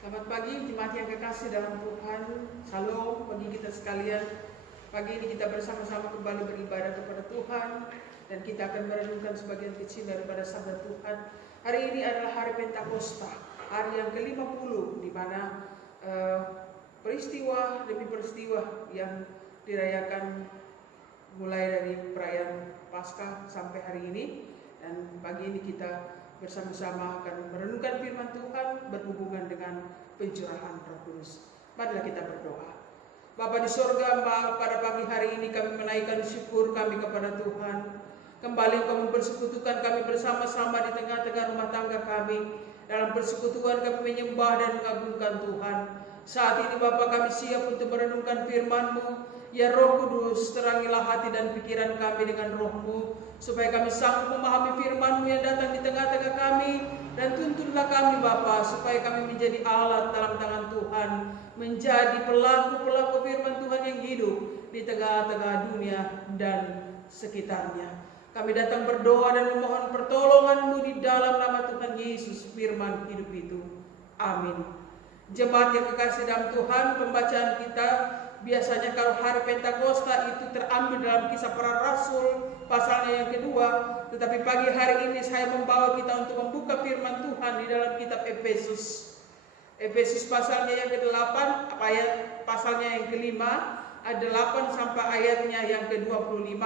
Selamat pagi jemaat yang kekasih dalam Tuhan. Shalom bagi kita sekalian. Pagi ini kita bersama-sama kembali beribadah kepada Tuhan, dan kita akan merenungkan sebagian kecil daripada sabda Tuhan. Hari ini adalah hari Pentakosta, hari yang ke-50, di mana peristiwa demi peristiwa yang dirayakan mulai dari perayaan Paskah sampai hari ini. Dan pagi ini kita bersama-sama akan merenungkan firman Tuhan berhubungan dengan pencurahan Roh Kudus. Marilah kita berdoa. Bapa di sorga, pada pagi hari ini kami menaikkan syukur kami kepada Tuhan. Kembali Engkau mempersekutukan kami bersama-sama di tengah-tengah rumah tangga kami. Dalam persekutuan kami menyembah dan mengagungkan Tuhan. Saat ini Bapa, kami siap untuk merenungkan firman-Mu. Ya Roh Kudus, terangilah hati dan pikiran kami dengan Roh-Mu, supaya kami sanggup memahami firman-Mu yang datang di tengah-tengah kami. Dan tuntunlah kami Bapa, supaya kami menjadi alat dalam tangan Tuhan, menjadi pelaku-pelaku firman Tuhan yang hidup di tengah-tengah dunia dan sekitarnya. Kami datang berdoa dan memohon pertolongan-Mu di dalam nama Tuhan Yesus, firman hidup itu. Amin. Jemaat yang kekasih dalam Tuhan, pembacaan kita biasanya kalau hari Pentakosta itu terambil dalam Kisah Para Rasul pasalnya yang kedua, tetapi pagi hari ini saya membawa kita untuk membuka firman Tuhan di dalam kitab Efesus. Efesus pasalnya yang ke-8, ayat pasalnya yang ke-5, ayat 8 sampai ayatnya yang ke-25.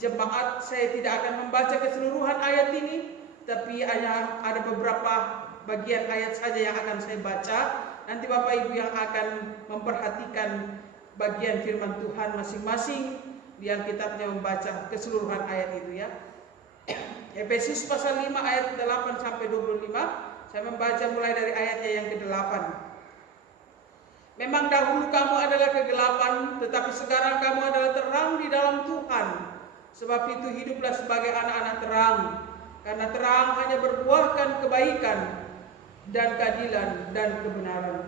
Jemaat, saya tidak akan membaca keseluruhan ayat ini, tapi ada beberapa bagian ayat saja yang akan saya baca. Nanti Bapak Ibu yang akan memperhatikan bagian firman Tuhan masing-masing di Alkitabnya membaca keseluruhan ayat itu ya. Efesus pasal 5 ayat 8 sampai 25. Saya membaca mulai dari ayatnya yang ke-8. Memang dahulu kamu adalah kegelapan, tetapi sekarang kamu adalah terang di dalam Tuhan. Sebab itu hiduplah sebagai anak-anak terang, karena terang hanya berbuahkan kebaikan dan keadilan dan kebenaran.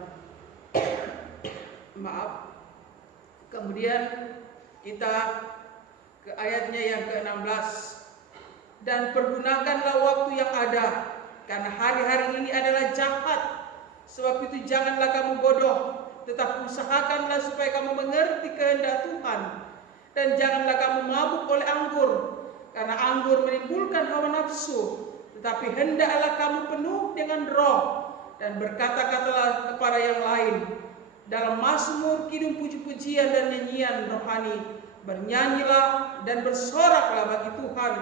Maaf. Kemudian kita ke ayatnya yang ke-16. Dan pergunakanlah waktu yang ada, karena hari-hari ini adalah jahat. Sebab itu janganlah kamu bodoh, tetapi usahakanlah supaya kamu mengerti kehendak Tuhan. Dan janganlah kamu mabuk oleh anggur, karena anggur menimbulkan hawa nafsu. Tetapi hendaklah kamu penuh dengan Roh, dan berkata-katalah kepada yang lain dalam mazmur, kidung, puji-pujian dan nyanyian rohani. Bernyanyilah dan bersoraklah bagi Tuhan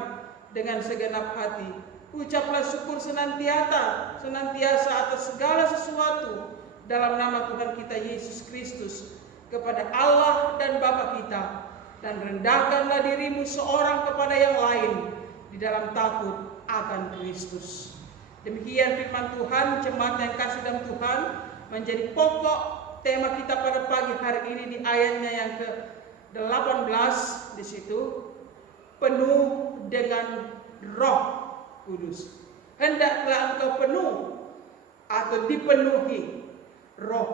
dengan segenap hati. Ucaplah syukur senantiasa atas segala sesuatu dalam nama Tuhan kita Yesus Kristus kepada Allah dan Bapa kita. Dan rendahkanlah dirimu seorang kepada yang lain di dalam takut akan Kristus. Demikian firman Tuhan. Jemaat yang kasih dalam Tuhan, menjadi pokok tema kita pada pagi hari ini di ayatnya yang ke-18 di situ, penuh dengan Roh Kudus. Hendaklah engkau penuh atau dipenuhi Roh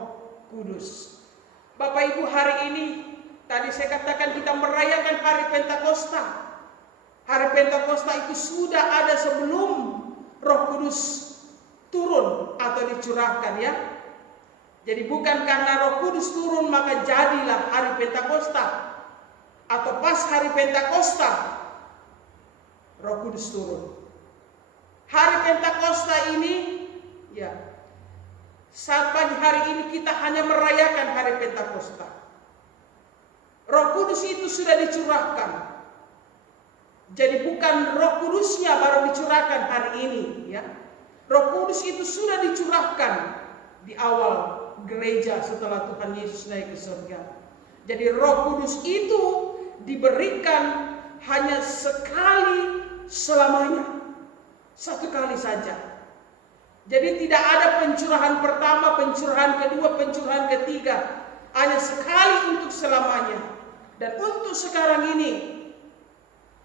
Kudus. Bapak Ibu, hari ini tadi saya katakan kita merayakan hari Pentakosta. Hari Pentakosta itu sudah ada sebelum Roh Kudus turun atau dicurahkan ya. Jadi bukan karena Roh Kudus turun maka jadilah hari Pentakosta, atau pas hari Pentakosta Roh Kudus turun. Hari Pentakosta ini ya, saat pagi hari ini kita hanya merayakan hari Pentakosta. Roh Kudus itu sudah dicurahkan. Jadi bukan Roh Kudusnya baru dicurahkan hari ini ya. Roh Kudus itu sudah dicurahkan di awal gereja setelah Tuhan Yesus naik ke surga. Jadi Roh Kudus itu diberikan hanya sekali selamanya. Satu kali saja. Jadi tidak ada pencurahan pertama, pencurahan kedua, pencurahan ketiga. Hanya sekali untuk selamanya. Dan untuk sekarang ini,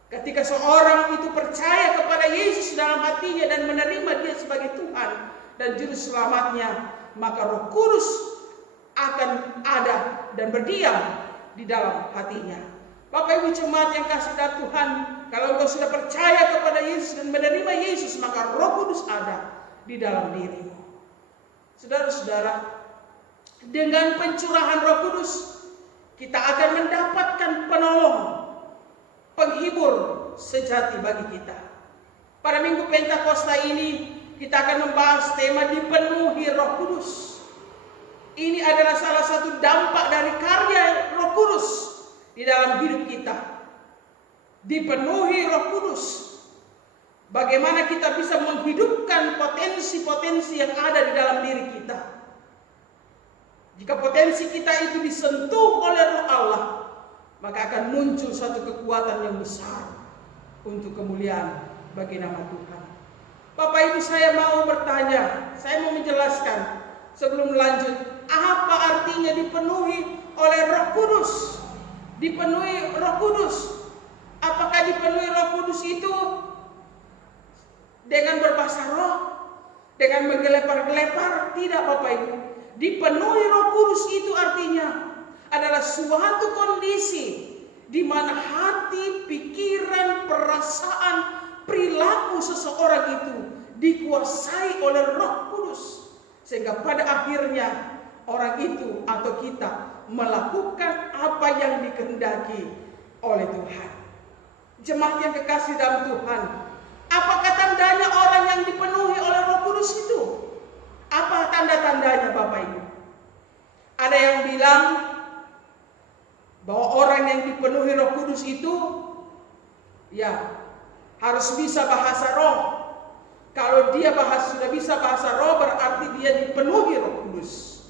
ketika seorang itu percaya kepada Yesus dalam hatinya dan menerima Dia sebagai Tuhan dan Juru Selamatnya, maka Roh Kudus akan ada dan berdiam di dalam hatinya. Bapak Ibu jemaat yang kasih dalam Tuhan, kalau engkau sudah percaya kepada Yesus dan menerima Yesus, maka Roh Kudus ada di dalam dirimu. Saudara-saudara, dengan pencurahan Roh Kudus, kita akan mendapatkan penolong, penghibur sejati bagi kita. Pada Minggu Pentakosta ini, kita akan membahas tema dipenuhi Roh Kudus. Ini adalah salah satu dampak dari karya Roh Kudus di dalam hidup kita. Dipenuhi Roh Kudus. Bagaimana kita bisa menghidupkan potensi-potensi yang ada di dalam diri kita. Jika potensi kita itu disentuh oleh Roh Allah, maka akan muncul suatu kekuatan yang besar untuk kemuliaan bagi nama Tuhan. Bapak Ibu, saya mau bertanya, saya mau menjelaskan sebelum lanjut, apa artinya dipenuhi oleh Roh Kudus? Dipenuhi Roh Kudus. Apakah dipenuhi Roh Kudus itu dengan berbahasa roh, dengan menggelepar-gelepar? Tidak, Bapak Ibu. Dipenuhi Roh Kudus itu artinya adalah suatu kondisi di mana hati, pikiran, perasaan, perilaku seseorang itu dikuasai oleh Roh Kudus, sehingga pada akhirnya orang itu atau kita melakukan apa yang dikehendaki oleh Tuhan. Jemaat yang kekasih dalam Tuhan, apakah tandanya orang yang dipenuhi oleh Roh Kudus itu? Apa tanda-tandanya, Bapak Ibu? Ada yang bilang bahwa orang yang dipenuhi Roh Kudus itu harus bisa bahasa roh. Kalau dia sudah bisa bahasa roh, berarti dia dipenuhi Roh Kudus.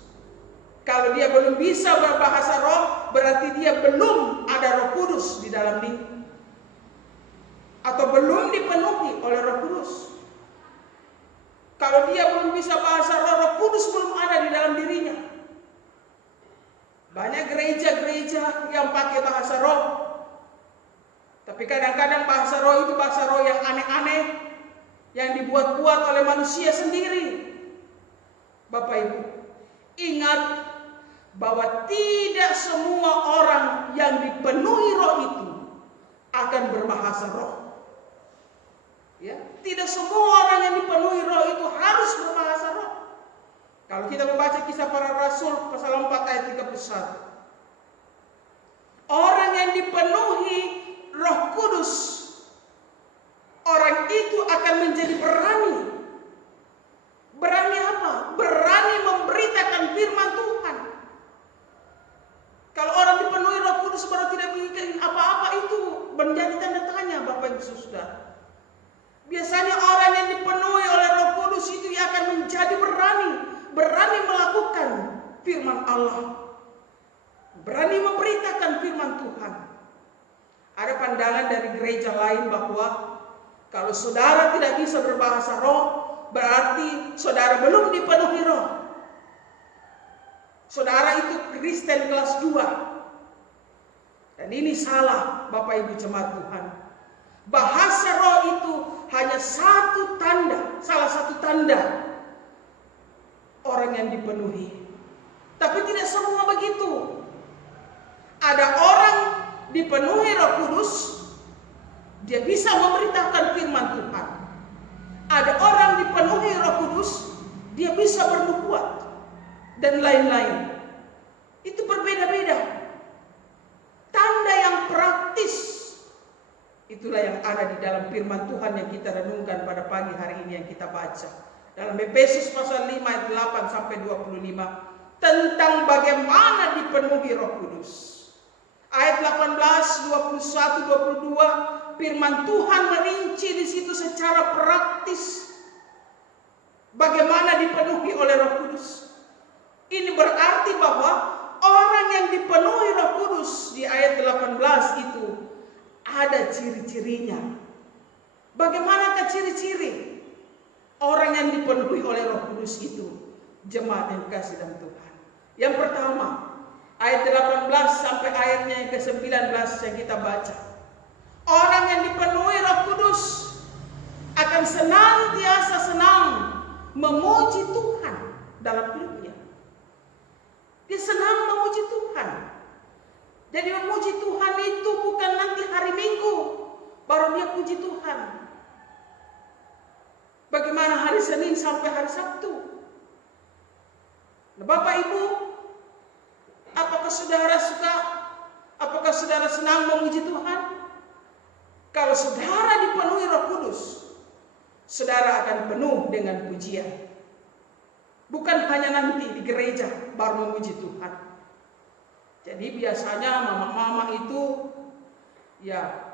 Kalau dia belum bisa berbahasa roh, berarti dia belum ada Roh Kudus di dalam diri, atau belum dipenuhi oleh Roh Kudus. Kalau dia belum bisa bahasa roh, Roh Kudus belum ada di dalam dirinya. Banyak gereja-gereja yang pakai bahasa roh, tapi kadang-kadang bahasa roh itu bahasa roh yang aneh-aneh, yang dibuat-buat oleh manusia sendiri. Bapak Ibu, ingat bahwa tidak semua orang yang dipenuhi roh itu akan berbahasa roh. Ya, tidak semua orang yang dipenuhi roh itu harus berbahasa roh. Kalau kita membaca Kisah Para Rasul pasal 4 ayat 31, orang yang dipenuhi Roh Kudus, orang itu akan menjadi berani. Berani apa? Berani memberitakan firman Tuhan. Kalau orang dipenuhi Roh Kudus baru tidak mikirin apa-apa, itu menjadi tanda tanya, Bapak Ibu Saudara. Biasanya orang yang dipenuhi oleh Roh Kudus itu akan menjadi berani melakukan firman Allah, berani memberitakan firman Tuhan. Ada pandangan dari gereja lain bahwa kalau saudara tidak bisa berbahasa roh, berarti saudara belum dipenuhi roh. Saudara itu Kristen kelas 2. Dan ini salah, Bapak Ibu jemaat Tuhan. Bahasa roh itu hanya salah satu tanda orang yang dipenuhi. Tapi tidak semua begitu. Ada orang dipenuhi Roh Kudus, dia bisa memberitakan firman Tuhan. Ada orang dipenuhi Roh Kudus, dia bisa bernubuat dan lain-lain. Itu berbeda-beda. Tanda yang praktis itulah yang ada di dalam firman Tuhan yang kita renungkan pada pagi hari ini, yang kita baca dalam Efesus pasal 5 ayat 8 sampai 25 tentang bagaimana dipenuhi Roh Kudus. Ayat 18, 21, 22 firman Tuhan merinci di situ secara praktis bagaimana dipenuhi oleh Roh Kudus. Ini berarti bahwa orang yang dipenuhi Roh Kudus di ayat 18 itu ada ciri-cirinya. Bagaimanakah ciri-ciri orang yang dipenuhi oleh Roh Kudus itu? Jemaat yang dikasih dalam Tuhan. Yang pertama, ayat 18 sampai ayatnya yang ke-19 yang kita baca. Orang yang dipenuhi Roh Kudus akan senantiasa senang memuji Tuhan dalam hidupnya. Dia senang memuji Tuhan. Jadi memuji Tuhan itu bukan nanti hari Minggu baru dia puji Tuhan. Bagaimana hari Senin sampai hari Sabtu? Nah, Bapak Ibu, apakah saudara suka? Apakah saudara senang memuji Tuhan? Kalau saudara dipenuhi Roh Kudus, saudara akan penuh dengan pujian. Bukan hanya nanti di gereja baru memuji Tuhan. Jadi biasanya mama-mama itu, ya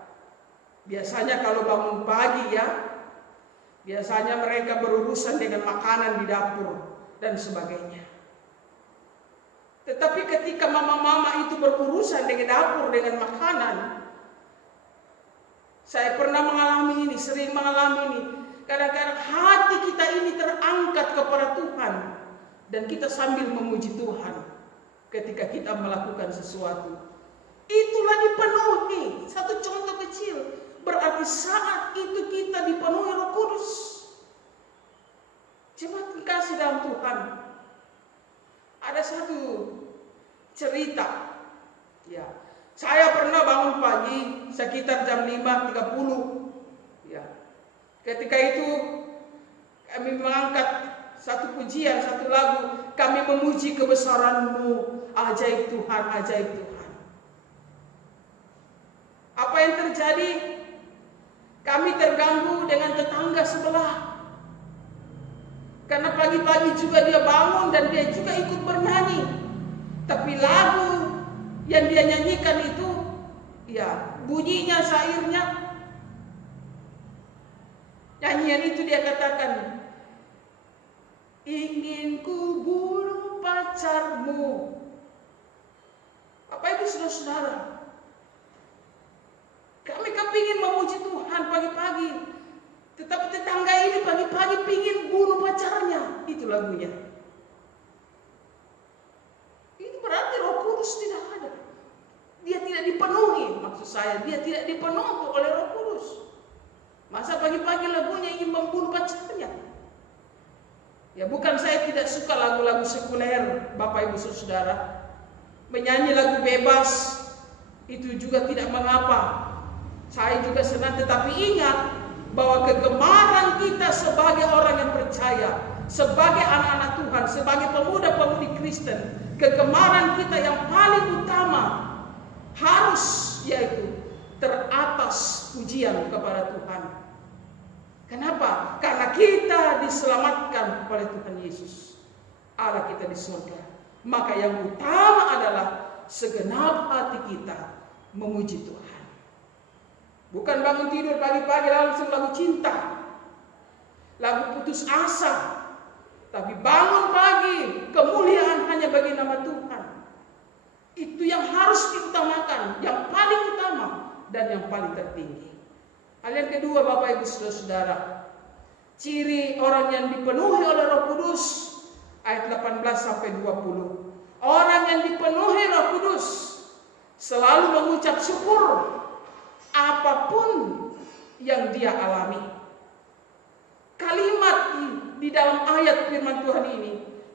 biasanya kalau bangun pagi ya, biasanya mereka berurusan dengan makanan di dapur dan sebagainya. Tetapi ketika mama-mama itu berurusan dengan dapur, dengan makanan, saya pernah mengalami ini, sering mengalami ini. Kadang-kadang hati kita ini terangkat kepada Tuhan, dan kita sambil memuji Tuhan ketika kita melakukan sesuatu. Itulah dipenuhi. Satu contoh kecil, berarti saat itu kita dipenuhi Roh Kudus. Jemaat kasih dalam Tuhan, ada satu cerita. Ya, saya pernah bangun pagi sekitar jam 5.30. Ya, ketika itu kami mengangkat satu pujian, satu lagu, kami memuji kebesaran-Mu, ajaib Tuhan, ajaib Tuhan. Apa yang terjadi? Kami terganggu dengan tetangga sebelah. Karena pagi-pagi juga dia bangun dan dia juga ikut bernyanyi. Tapi lagu yang dia nyanyikan itu, ya bunyinya, syairnya, nyanyian itu dia katakan, ingin ku bunuh pacarmu. Bapak Ibu saudara-saudara, kami kepingin memuji Tuhan pagi-pagi, tetapi tetangga ini pagi-pagi pingin bunuh pacarnya. Itu lagunya. Itu berarti Roh Kudus tidak ada. Dia tidak dipenuhi, maksud saya, dia tidak dipenuhi oleh Roh Kudus. Masa pagi-pagi lagunya ingin membunuh pacarnya? Ya, bukan saya tidak suka lagu-lagu sekuler, Bapak Ibu saudara. Menyanyi lagu bebas itu juga tidak mengapa. Saya juga senang, tetapi ingat bahwa kegemaran kita sebagai orang yang percaya, sebagai anak-anak Tuhan, sebagai pemuda-pemudi Kristen, kegemaran kita yang paling utama harus yaitu teratas pujian kepada Tuhan. Kenapa? Karena kita diselamatkan oleh Tuhan Yesus, Allah kita di surga. Maka yang utama adalah segenap hati kita memuji Tuhan. Bukan bangun tidur pagi-pagi langsung lagu cinta, lagu putus asa. Tapi bangun pagi, kemuliaan hanya bagi nama Tuhan. Itu yang harus diutamakan, yang paling utama dan yang paling tertinggi. Hal yang kedua, Bapak Ibu saudara-saudara, ciri orang yang dipenuhi oleh Roh Kudus, ayat 18 sampai 20. Orang yang dipenuhi Roh Kudus selalu mengucap syukur apapun yang dia alami. Kalimat di dalam ayat firman Tuhan ini,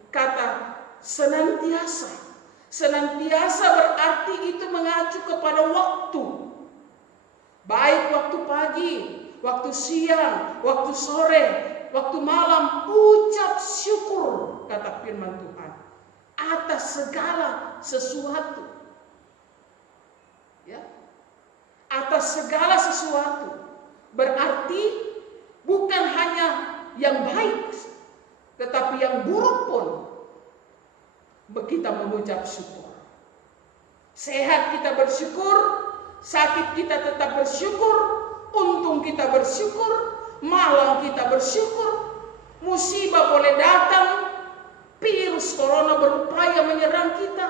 kata senantiasa. Senantiasa berarti itu mengacu kepada waktu. Baik waktu pagi, waktu siang, waktu sore, waktu malam, ucap syukur, kata firman Tuhan, atas segala sesuatu. Ya, atas segala sesuatu. Berarti bukan hanya yang baik, tetapi yang buruk pun kita mengucap syukur. Sehat kita bersyukur, sakit kita tetap bersyukur, untung kita bersyukur, malang kita bersyukur, musibah boleh datang, virus corona berupaya menyerang kita,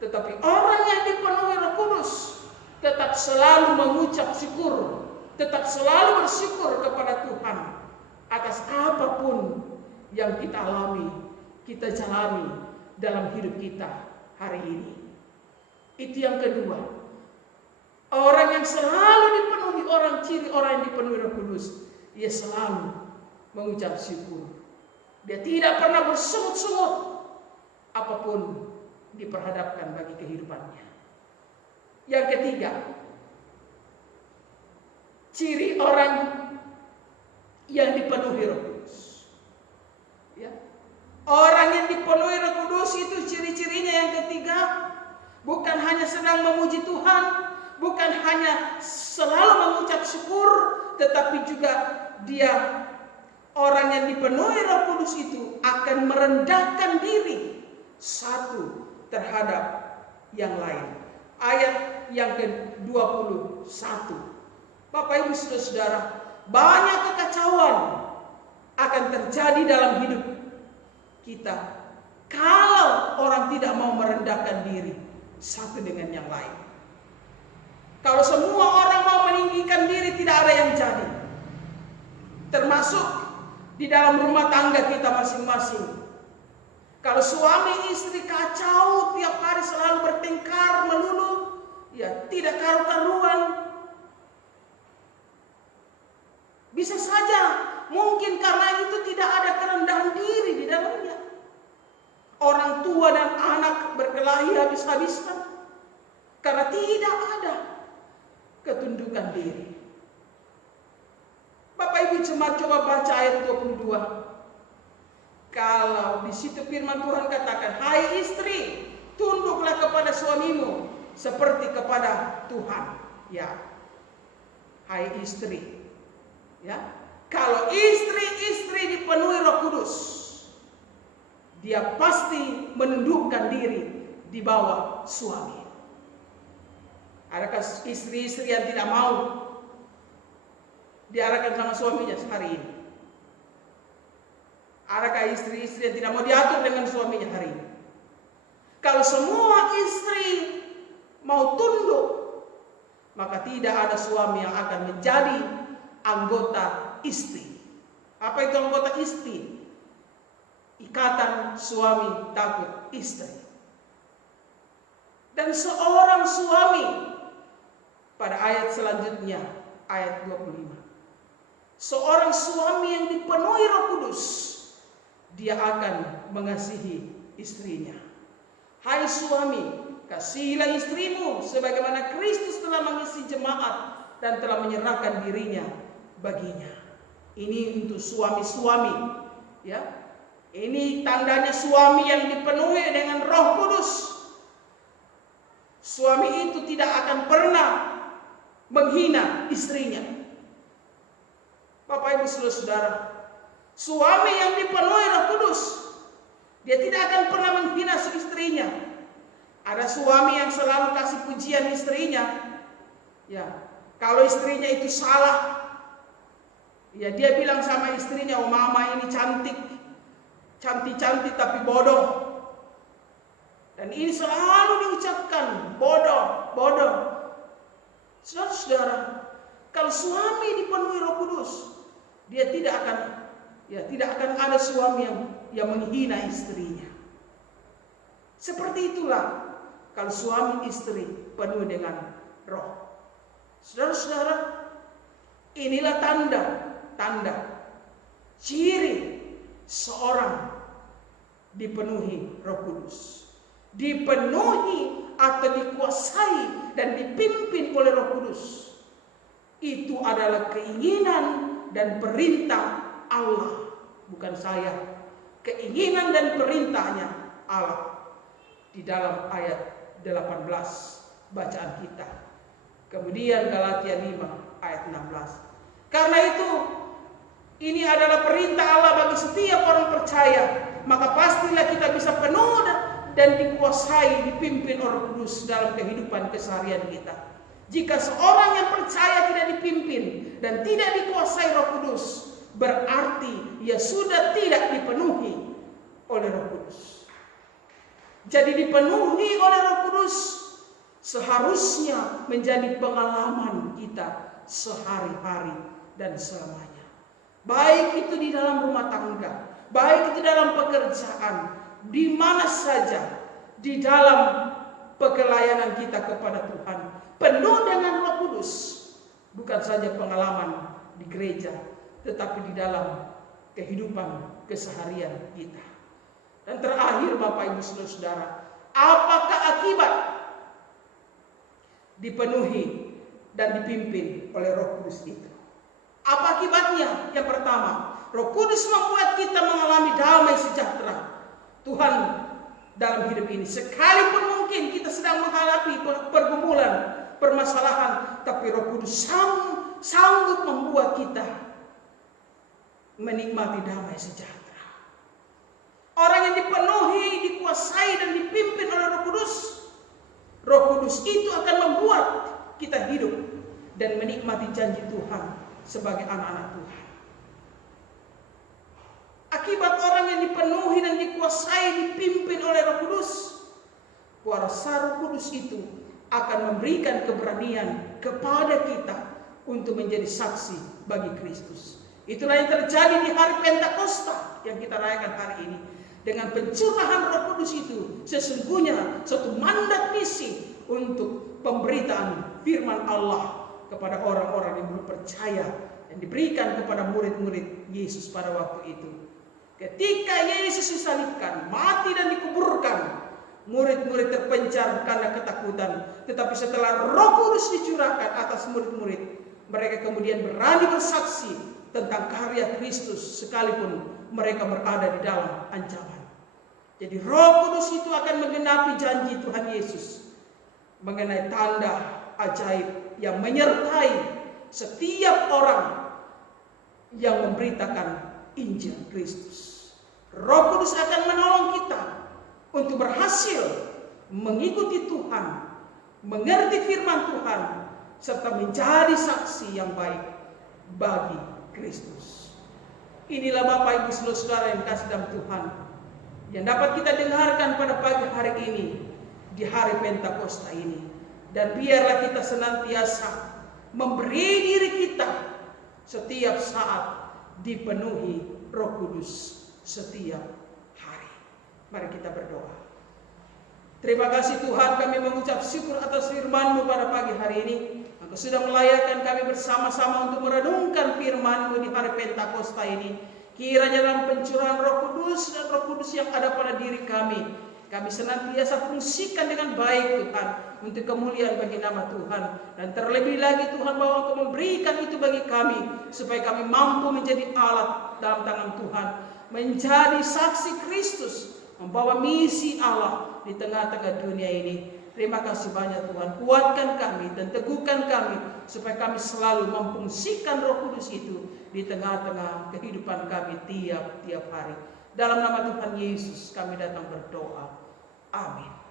tetapi orang yang dipenuhi Roh Kudus tetap selalu mengucap syukur, tetap selalu bersyukur kepada Tuhan atas apapun yang kita alami, kita jalani dalam hidup kita hari ini. Itu yang kedua. Orang yang selalu dipenuhi, ciri orang yang dipenuhi Roh Kudus, dia selalu mengucap syukur. Dia tidak pernah bersungut-sungut apapun diperhadapkan bagi kehidupannya. Yang ketiga, ciri orang yang dipenuhi Roh Kudus. Ya. Orang yang dipenuhi Roh Kudus itu ciri-cirinya yang ketiga, bukan hanya sedang memuji Tuhan, bukan hanya selalu mengucap syukur, tetapi juga dia, orang yang dipenuhi Roh Kudus itu akan merendahkan diri satu terhadap yang lain. Ayat yang ke-21. Bapak Ibu Saudara, banyak kekacauan akan terjadi dalam hidup kita kalau orang tidak mau merendahkan diri satu dengan yang lain. Kalau semua orang mau meninggikan diri, tidak ada yang jadi. Termasuk di dalam rumah tangga kita masing-masing. Kalau suami istri kacau, tiap hari selalu bertengkar melulu, ya tidak karu-karuan. Bisa saja mungkin karena itu tidak ada kerendahan diri di dalamnya. Orang tua dan anak berkelahi habis-habisan karena tidak ada ketundukan diri. Bapak Ibu jemaat, coba baca ayat 22. Kalau di situ firman Tuhan katakan, hai istri, tunduklah kepada suamimu seperti kepada Tuhan. Ya, hai istri. Ya, kalau istri dipenuhi Roh Kudus, dia pasti menundukkan diri di bawah suami. Adakah istri-istri yang tidak mau diarahkan sama suaminya hari ini? Adakah istri-istri yang tidak mau diatur dengan suaminya hari ini? Kalau semua istri mau tunduk, maka tidak ada suami yang akan menjadi anggota istri. Apa itu anggota istri? Ikatan suami takut istri. Dan seorang suami, pada ayat selanjutnya, ayat 25. Seorang suami yang dipenuhi Roh Kudus, dia akan mengasihi istrinya. Hai suami, kasihilah istrimu sebagaimana Kristus telah mengasihi jemaat dan telah menyerahkan dirinya baginya. Ini untuk suami-suami, ya. Ini tandanya suami yang dipenuhi dengan Roh Kudus. Suami itu tidak akan pernah menghina istrinya. Bapak Ibu Saudara, suami yang dipenuhi Roh Kudus, dia tidak akan pernah menghina istrinya. Ada suami yang selalu kasih pujian istrinya. Ya, kalau istrinya itu salah, ya dia bilang sama istrinya, oh mama ini cantik, cantik-cantik tapi bodoh. Dan ini selalu diucapkan, bodoh, bodoh. Saudara, kalau suami dipenuhi Roh Kudus, dia tidak akan ada suami yang menghina istrinya. Seperti itulah kalau suami istri penuh dengan Roh. Saudara-saudara, inilah tanda ciri seorang dipenuhi Roh Kudus. Dipenuhi atau dikuasai dan dipimpin oleh Roh Kudus. Itu adalah keinginan dan perintah Allah, bukan saya. Keinginan dan perintahnya Allah. Di dalam ayat 18 bacaan kita. Kemudian Galatia 5 ayat 16. Karena itu ini adalah perintah Allah bagi setiap orang percaya, maka pastilah kita bisa penuh dan dikuasai, dipimpin Roh Kudus dalam kehidupan keseharian kita. Jika seorang yang percaya tidak dipimpin dan tidak dikuasai Roh Kudus, berarti ia sudah tidak dipenuhi oleh Roh Kudus. Jadi dipenuhi oleh Roh Kudus seharusnya menjadi pengalaman kita sehari-hari dan selamanya. Baik itu di dalam rumah tangga, baik itu dalam pekerjaan, di mana saja di dalam pelayanan kita kepada Tuhan, penuh dengan Roh Kudus. Bukan saja pengalaman di gereja, tetapi di dalam kehidupan keseharian kita. Dan terakhir Bapak Ibu Saudara, apakah akibat dipenuhi dan dipimpin oleh Roh Kudus itu? Apa akibatnya? Yang pertama, Roh Kudus membuat kita mengalami damai sejahtera. Tuhan dalam hidup ini. Sekalipun mungkin kita sedang menghadapi pergumulan, permasalahan, tapi Roh Kudus sanggup membuat kita menikmati damai sejahtera. Orang yang dipenuhi, dikuasai, dan dipimpin oleh Roh Kudus itu akan membuat kita hidup dan menikmati janji Tuhan sebagai anak-anak Tuhan. Akibat orang yang dipenuhi dan dikuasai, dipimpin oleh Roh Kudus, kuasa Roh Kudus itu akan memberikan keberanian kepada kita untuk menjadi saksi bagi Kristus. Itulah yang terjadi di hari Pentakosta yang kita rayakan hari ini. Dengan pencurahan Roh Kudus itu sesungguhnya satu mandat misi untuk pemberitaan firman Allah kepada orang-orang yang belum percaya yang diberikan kepada murid-murid Yesus pada waktu itu. Ketika Yesus disalibkan, mati dan dikuburkan, murid-murid terpencar karena ketakutan. Tetapi setelah Roh Kudus dicurahkan atas murid-murid, mereka kemudian berani bersaksi tentang karya Kristus sekalipun mereka berada di dalam ancaman. Jadi Roh Kudus itu akan menggenapi janji Tuhan Yesus mengenai tanda ajaib yang menyertai setiap orang yang memberitakan Injil Kristus. Roh Kudus akan menolong kita untuk berhasil mengikuti Tuhan, mengerti firman Tuhan, serta menjadi saksi yang baik bagi Kristus. Inilah Bapak Ibu Saudara yang kasih dalam Tuhan, yang dapat kita dengarkan pada pagi hari ini, di hari Pentakosta ini. Dan biarlah kita senantiasa memberi diri kita setiap saat dipenuhi Roh Kudus setiap hari. Mari kita berdoa. Terima kasih Tuhan, kami mengucap syukur atas firman-Mu pada pagi hari ini. Engkau sudah melayakkan kami bersama-sama untuk merenungkan firman-Mu di hari Pentakosta ini. Kiranya dalam pencurahan Roh Kudus dan Roh Kudus yang ada pada diri kami senantiasa fungsikan dengan baik Tuhan, untuk kemuliaan bagi nama Tuhan. Dan terlebih lagi Tuhan, bahwa Engkau memberikan itu bagi kami, supaya kami mampu menjadi alat dalam tangan Tuhan, menjadi saksi Kristus, membawa misi Allah di tengah-tengah dunia ini. Terima kasih banyak Tuhan, kuatkan kami dan teguhkan kami, supaya kami selalu memfungsikan Roh Kudus itu di tengah-tengah kehidupan kami tiap-tiap hari. Dalam nama Tuhan Yesus kami datang berdoa. Amin.